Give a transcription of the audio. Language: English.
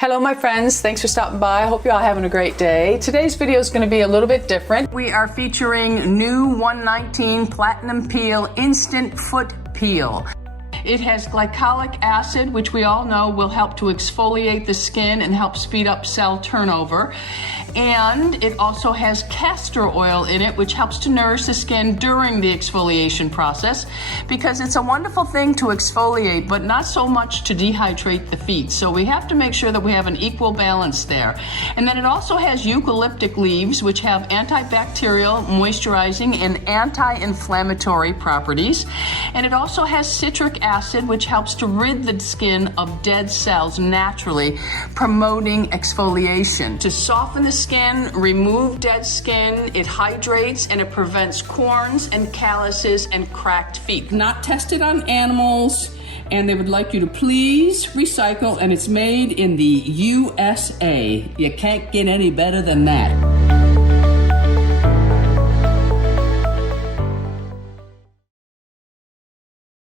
Hello my friends, thanks for stopping by. I hope you're all having a great day. Today's video is going to be a little bit different. We are featuring new 119 Platinum Peel Instant Foot Peel. It has glycolic acid, which we all know will help to exfoliate the skin and help speed up cell turnover. And it also has castor oil in it, which helps to nourish the skin during the exfoliation process, because it's a wonderful thing to exfoliate, but not so much to dehydrate the feet. So we have to make sure that we have an equal balance there. And then it also has eucalyptic leaves, which have antibacterial, moisturizing, and anti-inflammatory properties. And it also has citric acid, which helps to rid the skin of dead cells naturally, promoting exfoliation. To soften the skin, remove dead skin, it hydrates, and it prevents corns and calluses and cracked feet. Not tested on animals, and they would like you to please recycle, and it's made in the USA. You can't get any better than that.